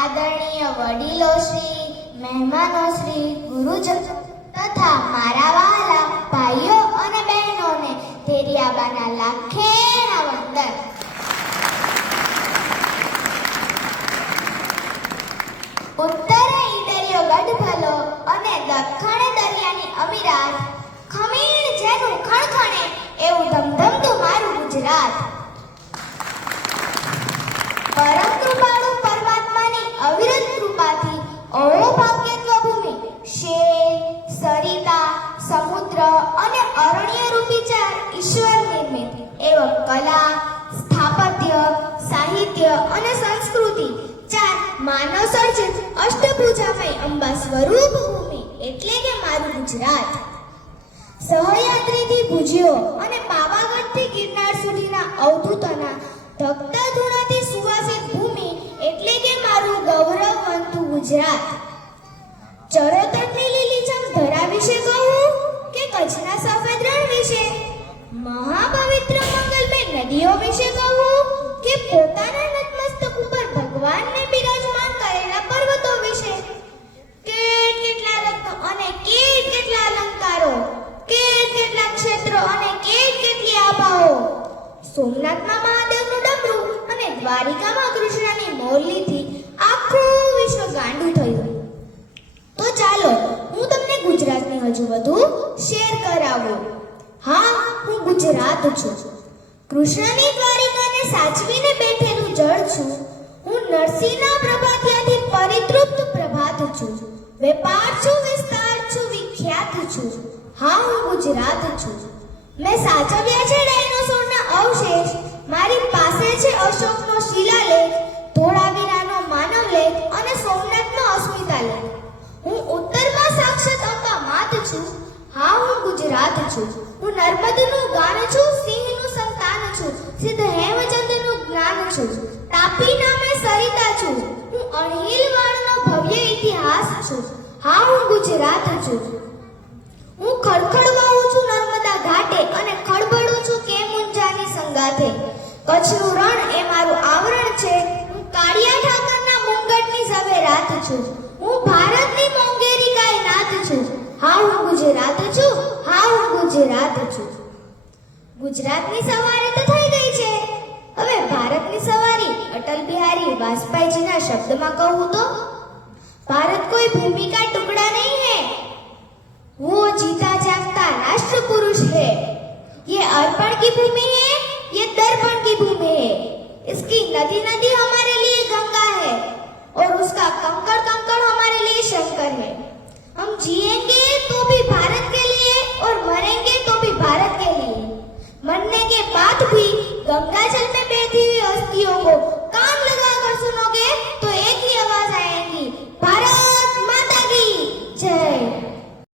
આદરણીય વડીલો શ્રી, મહેમાનો શ્રી, ગુરુજન તથા મારા વહાલા ભાઈઓ અને બહેનોને તેરિયાબાના લાખેના વંદન. ઉત્તરે ઈડરિયો ગઢભલો અને દક્ષિણે દરિયાની અમીરાત, ખમીણ જેનું ખણખણે એવું ધમધમતું મારું ગુજરાત. પરમ કૃપાળુ પરમાત્માની અવિરત કૃપાથી ઓળો ભાગ્યત્વ ભૂમિ શેર, સરિતા, સમુદ્ર અને અરણ્ય રૂપી ચાર ઈશ્વર નિર્મિત એવા કલા, સ્થાપત્ય, સાહિત્ય અને સંસ્કૃતિ ચાર માનવ સર્જિત અષ્ટભુજામય અંબા સ્વરૂપ ભૂમિ એટલે કે મારું ગુજરાત. સહયાત્રીથી ભુજિયો અને પાવાગઢથી ગિરનાર સુધીના અવધૂતોના ધગતા ધૂણાથી સુવાસિત ભૂમિ એટલે કે મારું ગૌરવવંતું ગુજરાત. ચરોતરની લીલીછમ ધરા વિશે કહું કે કચ્છના સફેદ રણ વિશે, મહાપવિત્ર મંગલમય નદીઓ વિશે કહું કે પોતાના નતમસ્તક ઉપર ભગવાનને બિરાજમાન કરેલા પર્વતો વિશે, કેટલા રત્નો અને કેટલા અલંકારો, કેટલા ક્ષેત્રો અને કેટલી આભાઓ, સોમનાથમાં મહાદેવનું ડમરું અને દ્વારિકામાં કૃષ્ણની મોરલીથી આખું વિશ્વ ગાંડું થયું. તો ચાલો હું તમને ગુજરાતની હજુ વધુ શેર કરાવું. હા, હું ગુજરાત છું. કૃષ્ણની દ્વારિકાને સાચવીને બેઠેલું જળ છું. હું નરસિંહના પ્રભાતિયાથી પરિતૃપ્ત પ્રભાત છું. વેપાર છું, વિસ્તાર છું, વિખ્યાત છું. હા, હું ગુજરાત છું. મેં સાચવ્યા છે ડાયનોસોરના અવશેષ. મારી પાસે છે અશોકનો શિલાલેખ, ધોળાવીરાનો માનવલેખ અને સોમનાથનો અસ્મિતાલેખ. હું ઉત્તરમાં સાક્ષાત અંબા માત છું. હા, હું ગુજરાત છું. હું નર્મદનું ગાન છું, સિંહનું સંતાન છું, સિદ્ધ હેમચંદ્રનું જ્ઞાન છું, તાપી નામે સરિતા છું. હું અણહિલવાડનો ભવ્ય ઇતિહાસ છું. હા, હું ગુજરાત છું. હું ખડખડ વાવું છું નર્મદા ઘાટે અને ખડબડું છું કેમુંજાની સંગાથે. કચ્છનું રણ એ મારું આવરણ છે. હું કાળિયા ઠાકરના મુંગટની ઝવેરાત છું. હું ભારતની મોંઘેરી કાયનાત છું. હા, હું ગુજરાત છું. હા, હું ગુજરાત છું. ગુજરાતની સવારી તો થઈ ગઈ છે. હવે ભારતની સવારી અટલ બિહારી વાજપેયીજીના શબ્દમાં કહું તો, ભારત કોઈ ભૂમિ का टुकड़ा नहीं है, वो जीता जागता राष्ट्र पुरुष है. ये अर्पण की भूमि है, ये दर्पण की भूमि है. इसकी नदी नदी हमारे लिए गंगा है और उसका कंकड़ कंकड़ हमारे लिए शंकर है. हम जिए